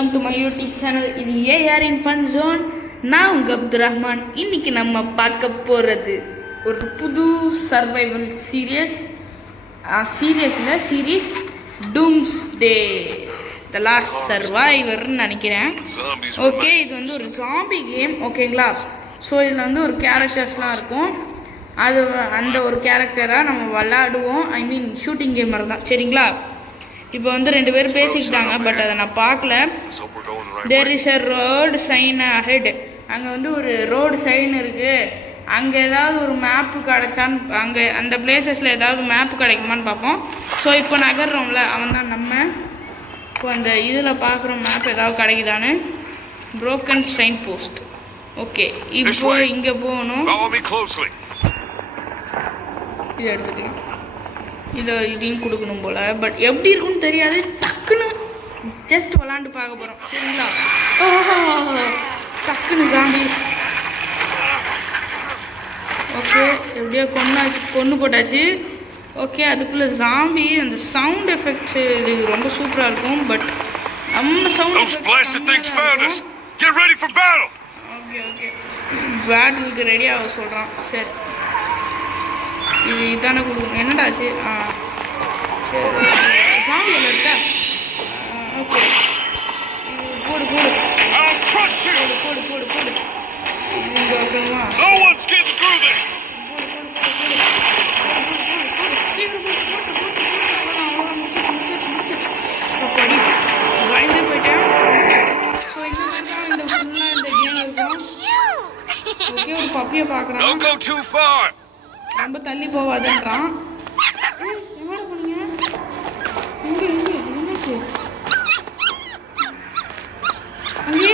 Welcome to my YouTube channel. இது ஏஆர் இன் fun zone. நான் உங்கள் அப்துல் ரஹ்மான். இன்றைக்கி நம்ம பார்க்க போகிறது ஒரு புது சர்வைவல் சீரீஸ் டூம்ஸ்டே த லாஸ்ட் சர்வைவர்னு நினைக்கிறேன். ஓகே, இது வந்து ஒரு ஜாம்பி கேம். ஓகேங்களா? ஸோ இதில் வந்து ஒரு கேரக்டர்ஸ்லாம் இருக்கும். அது அந்த ஒரு கேரக்டராக நம்ம விளாடுவோம். ஐ மீன் ஷூட்டிங் கேம் மாதிரி தான். சரிங்களா? இப்போ வந்து 2 பேர் பேசிக்கிட்டாங்க, பட் அதை நான் பார்க்கல. There is a road sign ahead. அங்கே வந்து ஒரு ரோடு சைன் இருக்குது. அங்கே ஏதாவது ஒரு மேப்பு கிடைச்சான்னு, அங்கே அந்த பிளேசஸில் ஏதாவது மேப்பு கிடைக்குமான்னு பார்ப்போம். ஸோ இப்போ நகர்றோம்ல, அவன் தான் நம்ம. இப்போ அந்த இதில் பார்க்குற மேப் ஏதாவது கிடைக்குதான்னு. Broken sign post. ஓகே, இப்போ இங்கே போகணும். இதை எடுத்துக்கலாம். இதையும் கொடுக்கணும் போல். பட் எப்படி இருக்குன்னு தெரியாது. டக்குன்னு ஜஸ்ட் விளாண்டு பார்க்க போகிறோம். சரிங்களா? டக்குன்னு ஜாம்பி. ஓகே, எப்படியோ கொன்று போட்டாச்சு. ஓகே, அதுக்குள்ளே ஜாம்பி அந்த சவுண்ட் எஃபெக்ட்ஸ் இது ரொம்ப சூப்பராக இருக்கும். பட் நம்ம சவுண்ட் ஓகே ஓகே பேட்டிலுக்கு ரெடி ஆக சொல்கிறான். சரி, இது இதானே கொடுக்கும். என்னடாச்சு? சரி, சாமி ஒன்று இருக்கா? ஓகே, இது போடு போடு போடு போடு போடு. இங்கே ஓகேவா? அப்படி பயந்து போயிட்டேன். ஸோ இந்த ஃபுல்லாக இந்த கேம் இருக்கும். ஓகே, ஒரு பப்பியை பார்க்குறான். ரொம்ப தள்ளி போவாதுன்றான். என்ன பண்ணுங்க? என்னாச்சு? அங்கே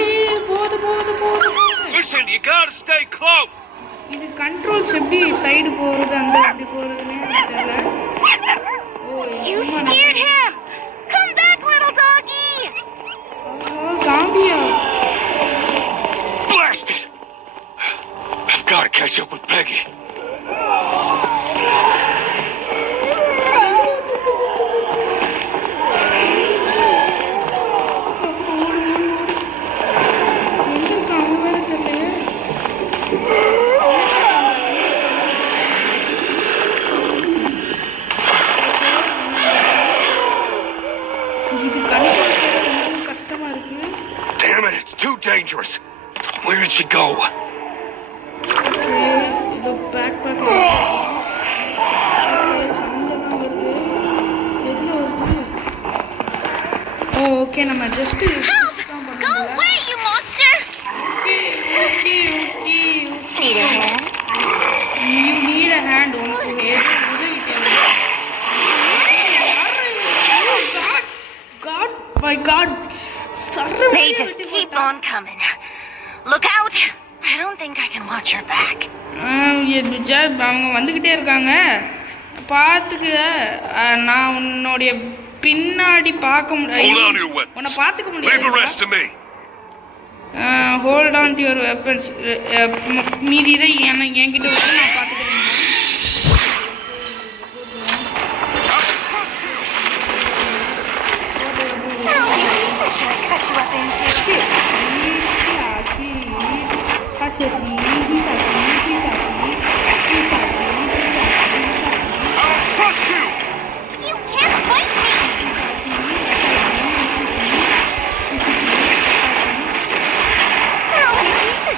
போகுது. இது கண்ட்ரோல்ஸ் எப்படி சைடு போகிறது, அந்த எப்படி போகிறதுன்னு தெரியல. Zambia? I've got to catch up with Peggy. Damn it, it's too dangerous. Where did she go? Okay, the backpack. Okay, sound எல்லாம் வருது. எதுல வருது? Okay, நம்ம just Go away, you monster! Okay. Need a hand? You need a hand. உனக்கு உதவி தேவை. God, my God. They just keep on coming. Look out! I don't think I can watch your back. அவங்க வந்துக்கிட்டே இருக்காங்க. பார்த்துக்க. நான் உன்னுடைய பின்னாடி பார்க்க முடியாது. உன்னை பார்த்துக்க முடியாது. Hold on to your weapons. மீதி இதை என்கிட்ட வந்து நான் பார்த்துக்கிறேன்.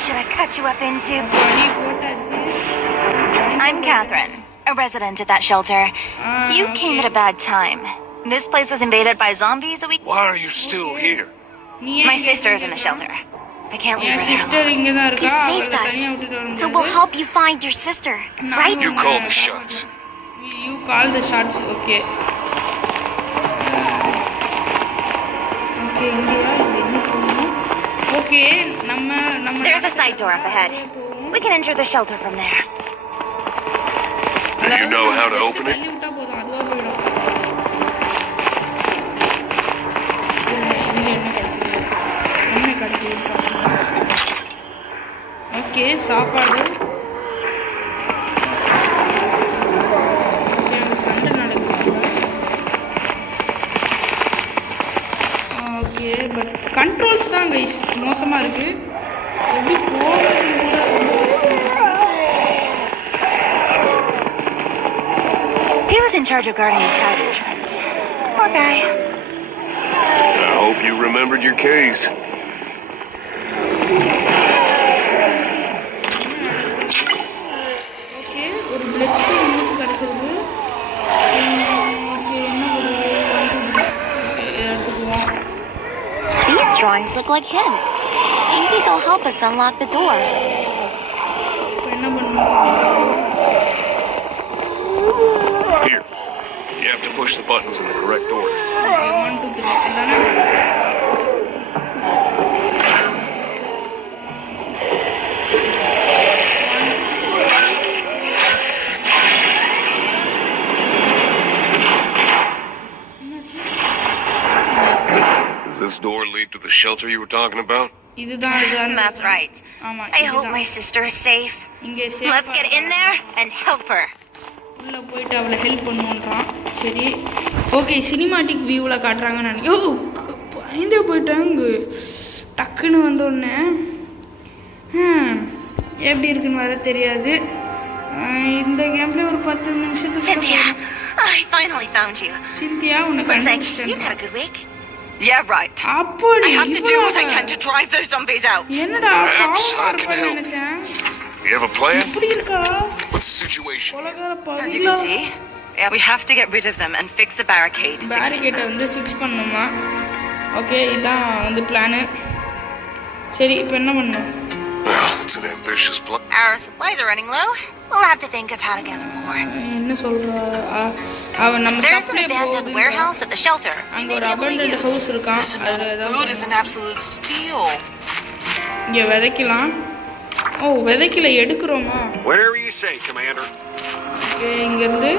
Should I cut you up into? I'm Catherine, a resident at that shelter. You came at a bad time. This place was invaded by zombies a week. Why are you still here? My sister is in the shelter. I can't leave her there alone. You saved us, so we'll help you find your sister, right? You call the shots. You call the shots. Okay. Okay, okay. There's a side door up ahead. We can enter the shelter from there. Do you know how to open it? Okay, சாப்பாடு. சண்டை நடக்குது. Okay, but control controls தான் கைஸ் மோசமாக இருக்குது. எப்படி போகிறது கூட He was in charge of guarding the side entrance. Poor guy. I hope you remembered your case. Okay ஒரு பிளட் ஸ்டோன் நமக்கு கிடைச்சிருக்கு. ஓகே என்ன பண்ணுறது எடுத்துக்குவோம். These drawings look like hints. Maybe they'll help us unlock the door. இப்போ என்ன பண்ணுவோம்? Here. You have to push the buttons in the correct order. 1 2 3 அதானே? Does this door lead to the shelter you were talking about? இதுதான் That's right. ஆமா I hope my sister is safe. இங்கே Let's get in there and help her. உள்ளே போயிட்டு அவளை ஹெல்ப் பண்ணுவோன்றான். சரி okay cinematic வியூவில் காட்டுறாங்கன்னு நினைக்கிறேன். பயந்தே போயிட்டாங்க டக்குன்னு வந்தோடனே. எப்படி இருக்குன்னு வர தெரியாது. இந்த கேம்ல ஒரு 10 நிமிஷத்துக்கு Cynthia, I finally found you. Scindia உன்னை Looks like கண்டுபிடிச்சிட்டேன். you've had a good week. Yeah, right. அப்படி I have to do what I can to drive those zombies out. என்னடா Perhaps I பாவமா can இருப்பான்னு help. நினைச்சேன். You have a plan? இப்படி இருக்கா What's the situation? கொலகார As you can பதிலா see, yeah, we have to get rid of them and fix the barricade. to keep them பேரிகேட்டை out. வந்து ஃபிக்ஸ் பண்ணணுமா? ஓகே இதான் வந்து பிளானு. சரி இப்போ என்ன பண்ணணும்? Well, it's an ambitious plan. Our supplies are running low. We'll have to think of how to gather more. என்ன சொல்றா? அவன் நம்ம There's an சப்ளை abandoned போகுது. warehouse at the shelter. அங்க ஒரு abandoned house இருக்கான். This amount அதுல of food is ஏதாவது an absolute steal. இங்க விதைக்கலாம். ஓ விதைக்கல எடுக்கிறோமா? Whatever you say, Commander. Okay இங்க இருந்து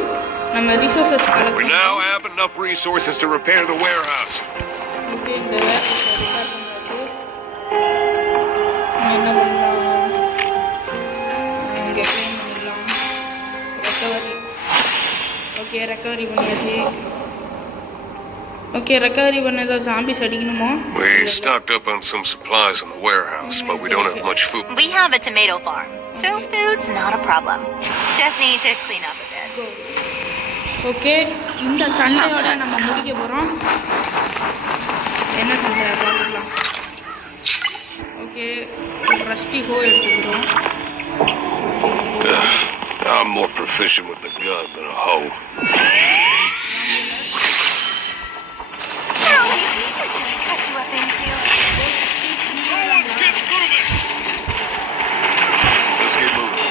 நம்ம ரிசோர்சஸ் We கலெக்ட் now பண்ணோம். have enough resources to repair the warehouse. Okay இந்த வேர்ஹவுஸ் ரிப்பேர் பண்ணாச்சு. நம்ம என்ன பண்ணலாம்? இங்க க்ளீன் பண்ணிடலாம். ரெக்கவரி. ஓகே ரெக்கவரி பண்ணியாச்சு. ஓகே ரெக்கவரி பண்ணதா ஜாம்பிஸ் அடிக்கணுமா? We stocked up on some supplies in the warehouse, but we don't have much food. We have a tomato farm, so food's not a problem. Just need to clean up a bit. Okay இந்த சண்டையோட நம்ம முடிக்க போகிறோம். என்ன சண்டை பார்த்துக்கலாம். Okay Rusty ஹோ எடுத்துக்கிறோம். I'm more proficient with the gun than a hoe. Cut you up into. Let's get moving.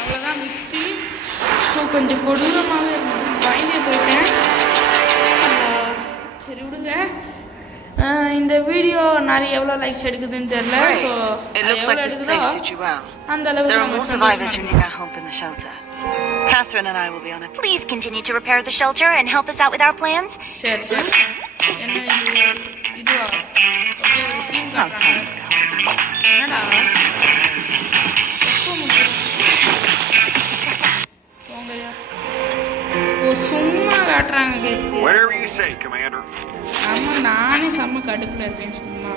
அவ்வளோதான் விற்று. ஸோ கொஞ்சம் கொடூரமாகவே இருந்தது. பயந்தே போயிட்டேன். சரி விடுங்க. இந்த வீடியோ நிறைய எவ்வளோ லைக்ஸ் எடுக்குதுன்னு தெரியல. So It looks like this place suits you well. அந்த There அளவுக்கு are நம்ம more survivors who சந்தோஷமா need our help in the shelter. Catherine and I will be on it. Please continue to repair the shelter and help us out with our plans. சரி சரி என்ன இது இதுவா? ஓகே ஒரு சீன் Now time has காட்டுறாங்க. come. என்னடா எப்போ முடியும்? போங்கய்யா. ஓ சும்மா காட்டுறாங்க கேட்டு. Whatever you say, Commander. ஆமாம் நானே செம்ம கடுப்பில் இருக்கேன் சும்மா.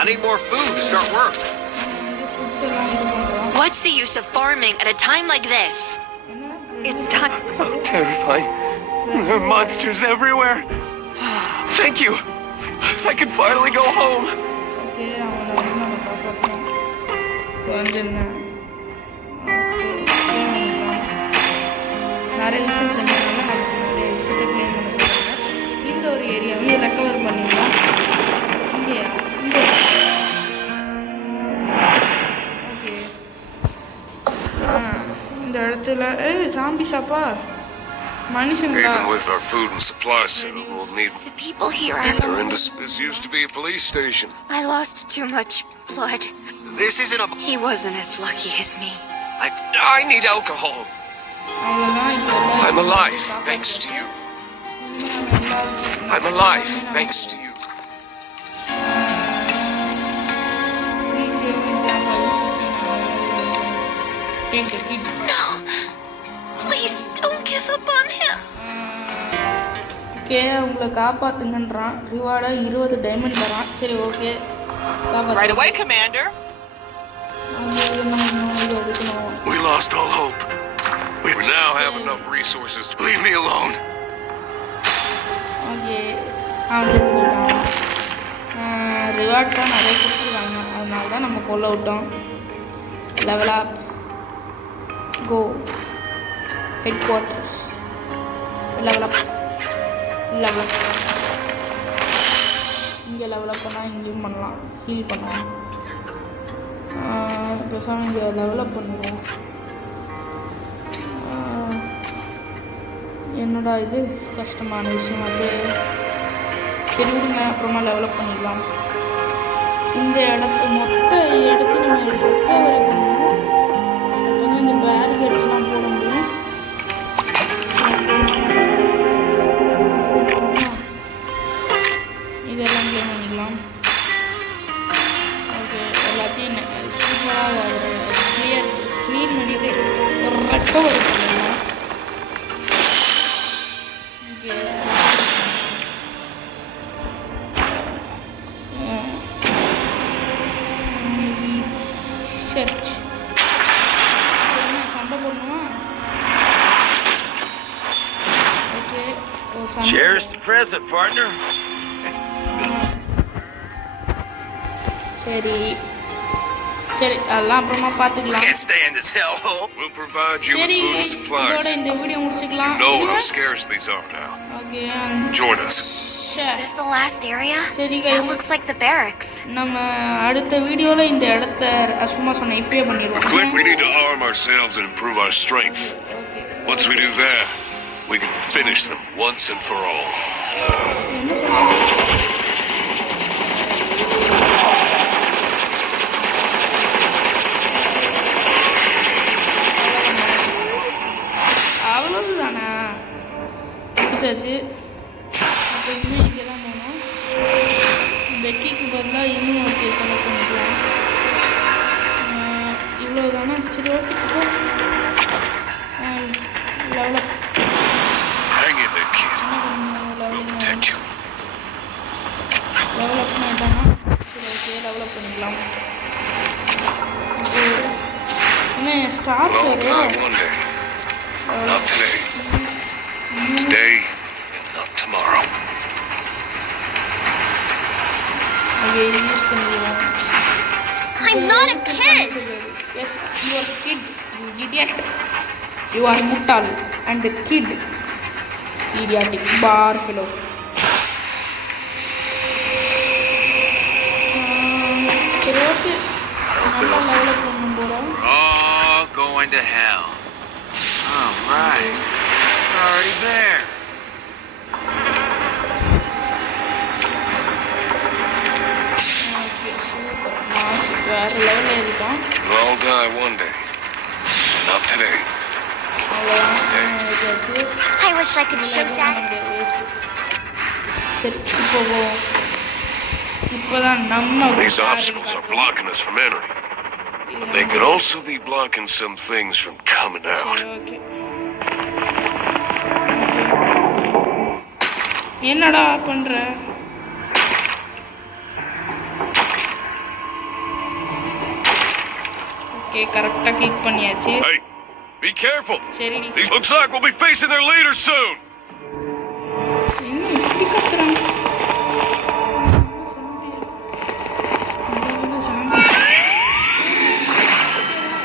I need more food to start work. வந்து ஃபுட்ஸ் எல்லாம் இது பண்ணுறோம். What's the use of farming at a time like this? It's time. Terrified. There are monsters everywhere. Thank you. I can finally go home. Okay அவனை வந்து நம்ம காப்பாற்றோம். இப்போ வந்து என்ன நிறைய விஷயம் செஞ்சதுனால நமக்கு நிறைய விஷயத்தை க்ளைம் பண்ண சொல்லுவாங்க. இந்த ஒரு ஏரியாவையும் ரெக்கவர் பண்ணிடலாம். இங்கேயா இங்கே ஓகே. இந்த இடத்துல சாம்பி ஷாப்பா மனுஷங்களா? Even with our food and supply center, we'll need. The people here are They're in this. This used to be a police station. I lost too much blood. This isn't a. He wasn't as lucky as me. I need alcohol. அவ்வளோதான். இப்போ I'm alive, thanks to you. I'm alive, thanks to you. Take the kid. No. Please don't give up on him. Okay உங்களை காப்பாத்துங்கன்றான். ரிவார்டாக 20 டைமண்ட் தரான். சரி okay Right காப்பாற்று. away, Commander. We lost all hope. We now have enough resources to leave me alone. Okay அவன் செத்து போயிட்டான். ரிவார்ட் தான் நிறைய கொடுத்துருக்காங்க, அதனால தான் நம்ம கொல்ல விட்டோம். லெவல் அப் கோ ஹெட் குவார்ட்டர்ஸ் லெவல் அப் இங்கே லெவல் அப் பண்ணால் இங்கேயும் பண்ணலாம், ஹீல் பண்ணலாம். பேசாமல் இங்கே லெவலப் பண்ணிடுவோம். என்னடா இது கஷ்டமான விஷயமாச்சு. சரி விடுங்க, அப்புறமா டெவலப் பண்ணிடலாம். இந்த மொத்த இடத்த நம்ம ரெக்கவரி பண்ணணும். அப்போ தான் இந்த பேரிகேட்ஸ்லாம் போட முடியும். இதெல்லாம் க்ளீன் பண்ணிக்கலாம். ஓகே எல்லாத்தையும் சூப்பராக க்ளீன் பண்ணிவிட்டு ரெக்கவரி பண்ணிடலாம். சண்டை போடணுமா? Okay Cheers to present, partner. சரி சரி அதெல்லாம் அப்புறமா பார்த்துக்கலாம். Can't stay in this hellhole. We'll provide you with சரி food and இதோட supplies. இந்த வீடியோ முடிச்சுக்கலாம். You know how scarce these are now. Okay Join us. Is this the last area? சரி That guys, looks like the barracks. நம்ம அடுத்த வீடியோவில் இந்த இடத்த சும்மா சொன்ன இப்பயே Clint, we பண்ணிடுவோம். need to arm ourselves and improve our strength. Once we do that, we can finish them once and for all. அவ்வளவுதானா? முடிச்சாச்சு. எப்போதுமே இங்கே தான் போகணும். பெக்கிக்கு பதிலாக இன்னும் ஓகே செலக்ட் பண்ணிக்கலாம். இவ்வளோதானா? சரி okay level up Hang in there, kid. We'll protect you. Develop பண்ணிட்டானா? சரி ஓகே டெவலப் பண்ணிக்கலாம். என்ன star We'll all sir die one day. Not today. Today, and not tomorrow. Okay use பண்ணிடுவோம். I'm not a kid. Yes, you are a kid, you idiot. You are mutal and a kid. Idiotic bar fellow. சரி ஓகே நல்லா டெவலப் பண்ணும் போல. All going to hell. All right. We're already there. Okay super mass வேறு லெவலில் இருக்கான். We'll all die one day. Not today. அவ்வளோதான் okay. I wish I could shoot that. சரி இப்போ இப்போதான் நம்ம These obstacles are blocking us from entering. But they could also be blocking some things from coming out. Okay என்னடா பண்ற? ஓகே கரெக்டாக கிளிக் பண்ணியாச்சு. Hey, be careful. சரி These looks like we'll be facing their leader soon. என்ன இப்படி கத்துறாங்க?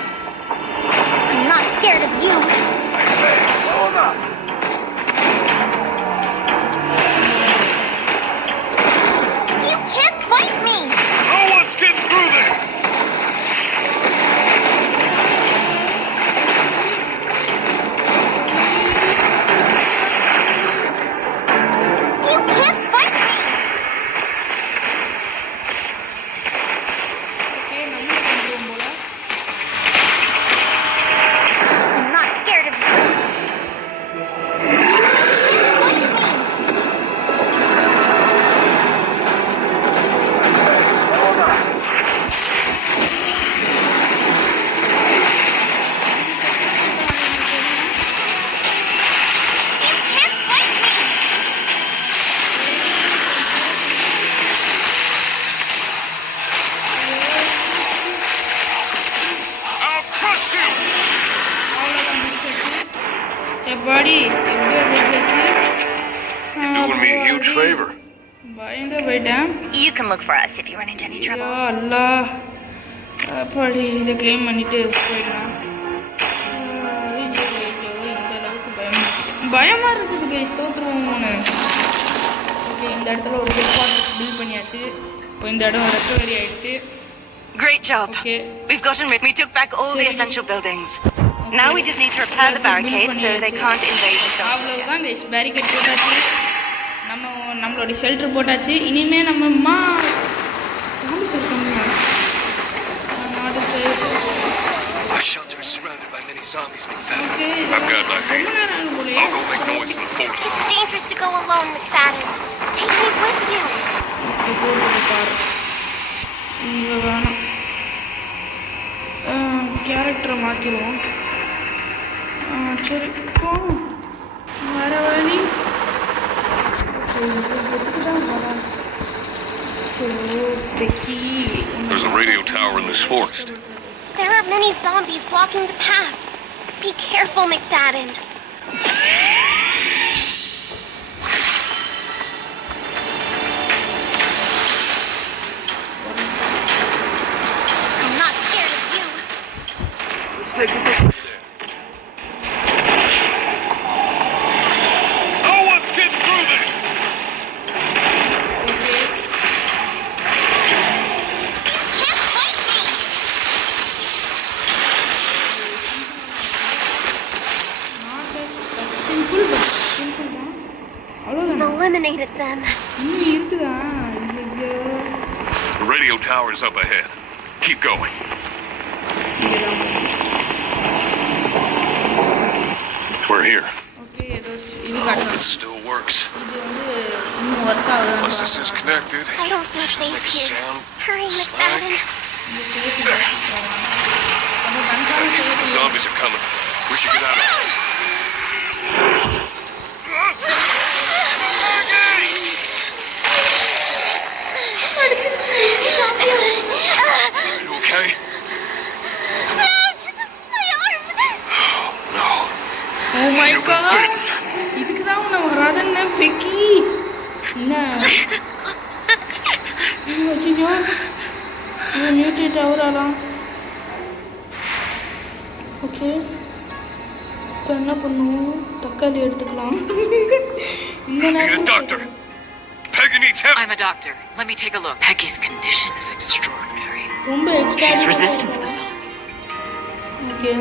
I'm not scared of you. Hold up. எப்படியோ ஜெயிச்சாச்சு. Doing me a huge favor. பயந்து போயிட்டேன். You can look for us if you run into any trouble. யா அல்லா, அப்பாடி இதை க்ளைம் பண்ணிட்டு போயிடலாம். இந்த அளவுக்கு பயமாக இருக்குது கைஸ், தோற்றுருவோம்னு. ஓகே, இந்த இடத்துல ஒரு ஹெட் குவார்ட்டர்ஸ் பில்ட் பண்ணியாச்சு. இப்போ இந்த இடம் ரெக்கவரி ஆயிடுச்சு. Great job. Okay. We've gotten rid. We took back all the essential buildings. Now we just need to repair the barricades so they can't invade the shelter. அவ்வளவுதான் கைஸ், பேரிகேட் போட்டாச்சு. நம்மளோட ஷெல்டர் போட்டாச்சு. இனிமே நம்ம Our shelter is surrounded by many zombies, McFadden. I've got an idea. I'll go make noise in the forest. It's dangerous to go alone, McFadden. Take me with you. இங்கே வேணாம், கேரக்டரை மாற்றிடுவோம். சரி போ, வர வழி There's a radio tower in this forest. There are many zombies blocking the path. Be careful, McFadden. I'm not scared of you. Let's take a look. No one's getting through this. Can't fight me. Simple தான், அவ்வளோதான். We've eliminated them. இன்னும் இருக்குதா? ஐயோ, The radio tower is up ahead. Keep going. We're here. Okay, ஏதோ இது காட்டணும். It still works. இது இன்னும் ஒர்க் ஆகுது. Once this is connected, I don't feel safe make a here. sound. Hurry, McFadden. The zombies are coming. We should get out of here. You okay? My arm. No. Oh my You've been god, bitten. இதுக்கு தான் உன்னை வராதுன்னு பெக்கி. என்ன ஐயோ, இது மியூட்டேட் ஆகுறாளாம். ஓகே, இப்போ என்ன பண்ணுவோம்? தக்காளி எடுத்துக்கலாம். இந்த Need a நேரத்துல doctor. Peggy needs help. I'm a doctor. Let me take a look. Peggy's condition is extraordinary. ரொம்ப She's extra. resistant to the zombie. Okay,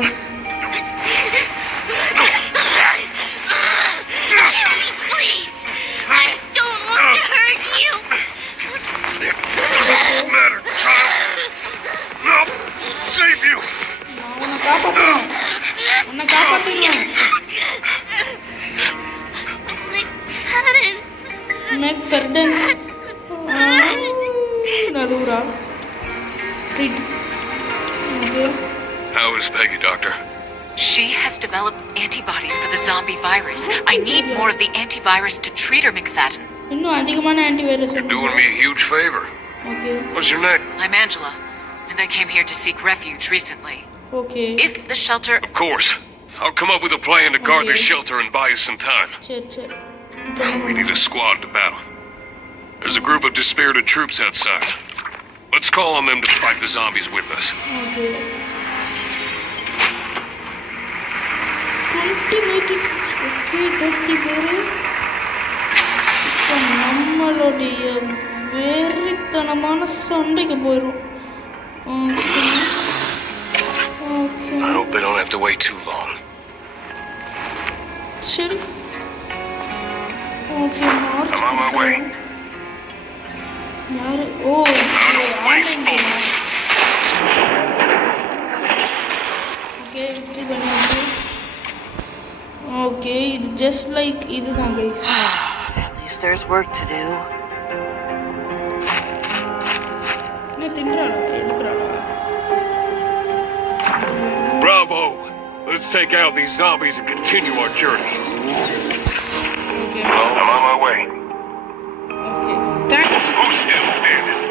Please. I don't want to hurt you. Doesn't matter, child. I'll save you. நான் உன்னை காப்பாற்றுவேன், உன்னை காப்பாற்றிடுவேன். McFadden. McFadden நடுவுரா treat. Okay, How is Peggy, doctor? She has developed antibodies for the zombie virus. I need more of the antivirus to treat her, McFadden. இன்னும் அதிகமான antivirus. Doing me a huge favor. Okay What's your name? I'm Angela, and I came here to seek refuge recently. Okay, If the shelter... Of course. I'll come up with a plan to guard this shelter and buy us some time. சரி சரி. We need a squad to battle. There's a group of dispirited troops outside. Let's call on them to fight the zombies with us. Okay, 20 metre. Okay, 30 பேர். இப்போ நம்மளுடைய வெறித்தனமான சண்டைக்கு போயிடும். Okay okay, I hope they don't have to wait too long. சரி. Okay, March I'm on my way. யாரு? ஓ, okay, victory பண்ணியாச்சு. ஓகே, இது ஜஸ்ட் லைக் இதுதான் guys. At least there's work to do. என்ன தின்றாளா? எடுக்கிறாளா? Bravo! Let's take out these zombies and continue our journey. Okay I'm on my way. Okay, thanks. Who's still standing?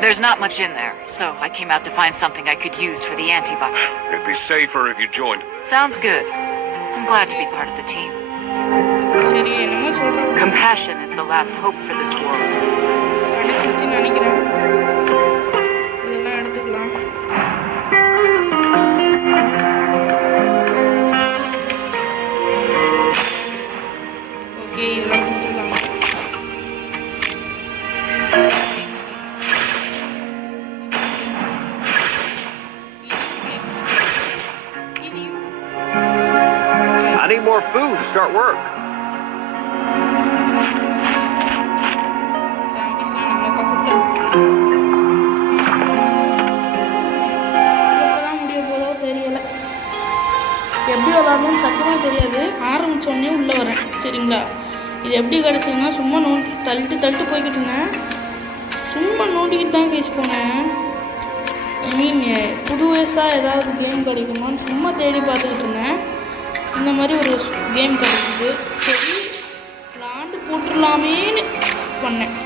There's not much in there, so I came out to find something I could use for the antivirus. It'd be safer if you joined. Sounds good. I'm glad to be part of the team. சரி என்னமோ சொல்கிறேன் Compassion is the last hope for this world. அடிச்சு நினைக்கிறேன் இதெல்லாம் எடுத்துக்கலாம் ஓகே இதெல்லாம் கொடுத்துக்கலாம் I need more food to start work. ஜாம்பிஸ்லாம் நம்ம பக்கத்தில் இருக்கு எப்போதான் முடிய போதோ தெரியலை எப்படி விளாடணும்னு சத்தமாக தெரியாது ஆரம்பித்தோடனே உள்ளே வரேன் சரிங்களா இது எப்படி கிடச்சதுன்னா சும்மா தள்ளிட்டு போய்கிட்டு இருந்தேன் சும்மா நோண்டிக்கிட்டு தான் கேஸ் போனேன் ஐ மீன் புது வயசாக ஏதாவது கேம் கிடைக்குமான்னு சும்மா தேடி பார்த்துக்கிட்டு இருந்தேன் இந்த மாதிரி ஒரு கேம் கிடைக்குது சரி விளாண்டு போட்டுடலாமேன்னு பண்ணேன்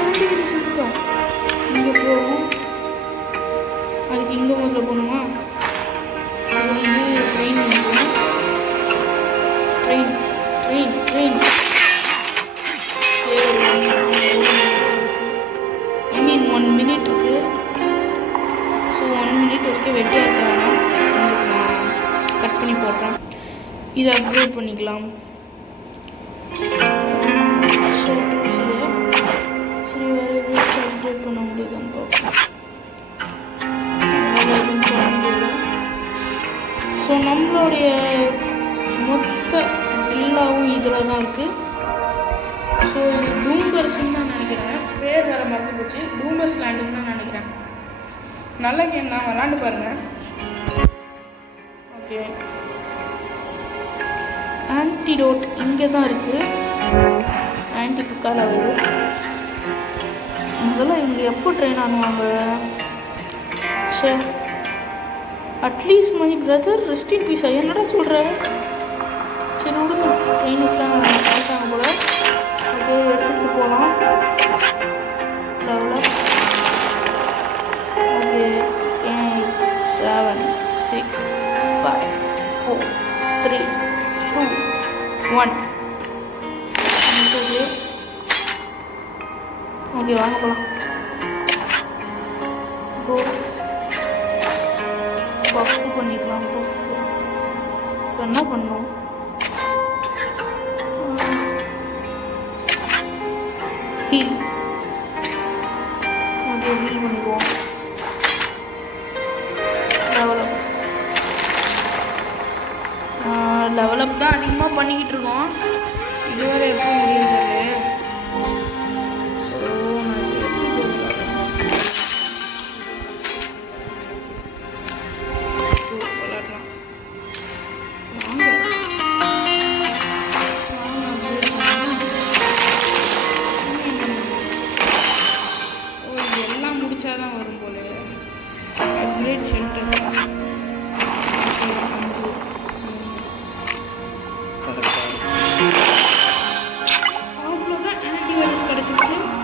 ஆன்டிவைரஸ் இருக்கா இங்கே போவோம் அதுக்கு இங்கே முதல்ல போகணுமா அது வந்து ட்ரெயின் போகணும் ட்ரெயின் ஐ மீன் 1 minute இருக்குது ஸோ 1 minute வரைக்கும் வெட்டியாக இருக்க வேணாம் உங்களுக்கு நான் கட் பண்ணி போடுறேன் இதை அப்கிரேட் பண்ணிக்கலாம் சரி வேறு எதுவும் அப்கிரேட் பண்ண முடியுதான்னு பார்ப்போம் எதுவும் பண்ண முடியல ஸோ நம்மளுடைய மொத்த எல்லாவும் இதில் தான் இருக்குது ஸோ இது டூம்பர்ஸ்ன்னு தான் நினைக்கிறேன் பேர் வேறு மறந்து போச்சு டூம்பர்ஸ் லேண்டுன்னு தான் நினைக்கிறேன் நல்ல கேம் தான் விளாண்டு பாருங்கள் ஓகே ஆன்டிடோட் இங்கே தான் இருக்குது ஆன்டிபிக்கால வைரஸ் முதல்ல இங்கே எப்போ ட்ரெயின் ஆனுவாங்க சரி at least my brother rest in pizza என்னடா சொல்கிறேன் சரி விடுங்க ட்ரெயின்ஸ்லாம் ஆகிட்டாங்க போல ஓகே எடுத்துக்கிட்டு போகலாம் லெவலப் ஓகே 8 7 6 5 4 3 2 1 ஓகே வாங்க போகலாம் கோ பஃப் பண்ணிக்கலாம் பஃப் இப்போ என்ன பண்ணோம் ஹீல் ஓகே ஹீல் பண்ணிக்குவோம் லெவலப் தான் அதிகமாக பண்ணிக்கிட்டு இருக்கோம் இதுவரை எப்போ முடியும் தெரியல ஸோ நான் இது எப்படி விளாட்லாம் எல்லாம் முடிச்சாதான் வரும் போல upgrade shelter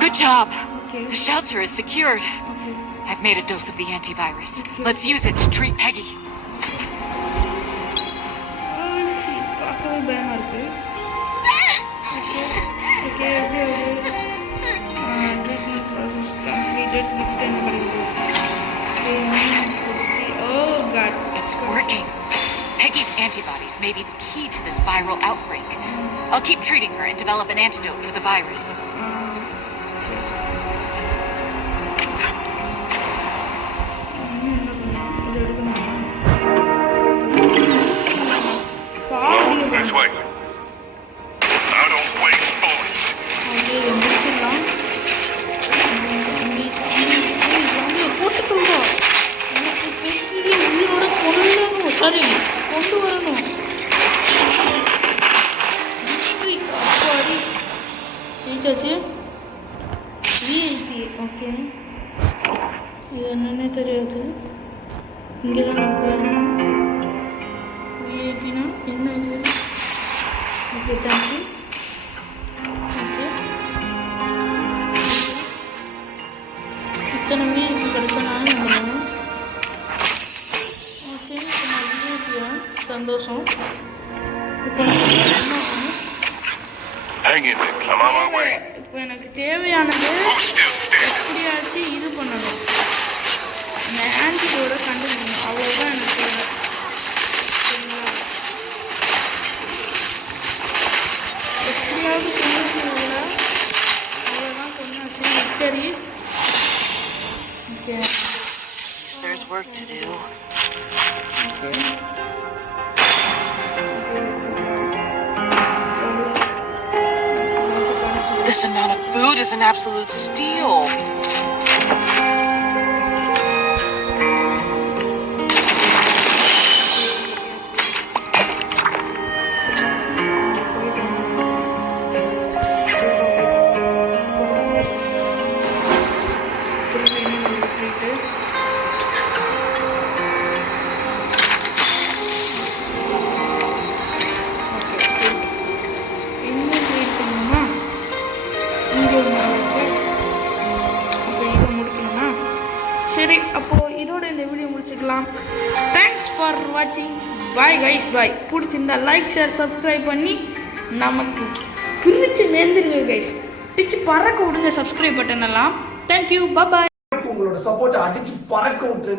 Good job. The shelter is secured. I've made a dose of the antivirus. Let's use it to treat Peggy. பார்க்கவே பயமா இருக்கு okay treatment process completed gift என்ன கிடைக்குது Oh God. It's working. Peggy's antibodies may be the key to this viral outbreak. I'll keep treating her and develop an antidote for the virus. This way. Now don't waste bullets. சரி கொண்டு வரணும் ஜெயிச்சாச்சு VIP okay இது என்னன்னே தெரியாது இங்கே தான் நான் போயிடணும் விஐபினா என்ன இது ஓகே தேங்க்யூ ஓகே விஷயம் சந்தோஷம். இப்போ Hang in there. I'm on my way. இப்போ எனக்கு தேவையானது எப்படியாச்சும் இது பண்ணணும். இந்த ஆன்டிடோட கண்டுபிடிக்கணும். அவ்வளோதான் எனக்கு தேவை. எப்படியாவது கொண்டு அவ்வளோதான் கொண்டாச்சு. சரி okay. There's work to do. This amount of food is an absolute steal. சரி, அப்போது இதோட இந்த வீடியோ முடிச்சுக்கலாம். தேங்க்ஸ் ஃபார் வாட்சிங். பாய் கைஸ், பாய். பிடிச்சிருந்தா லைக், ஷேர், சப்ஸ்கிரைப் பண்ணி நமக்கு பிரித்து நேர்ந்துருங்க கைஸ். பிடிச்சி பறக்க விடுங்க சப்ஸ்கிரைப் பட்டன் எல்லாம். தேங்க்யூ, பாய். உங்களோட சப்போர்ட்டை அடிச்சு பறக்க விட்டுருங்க.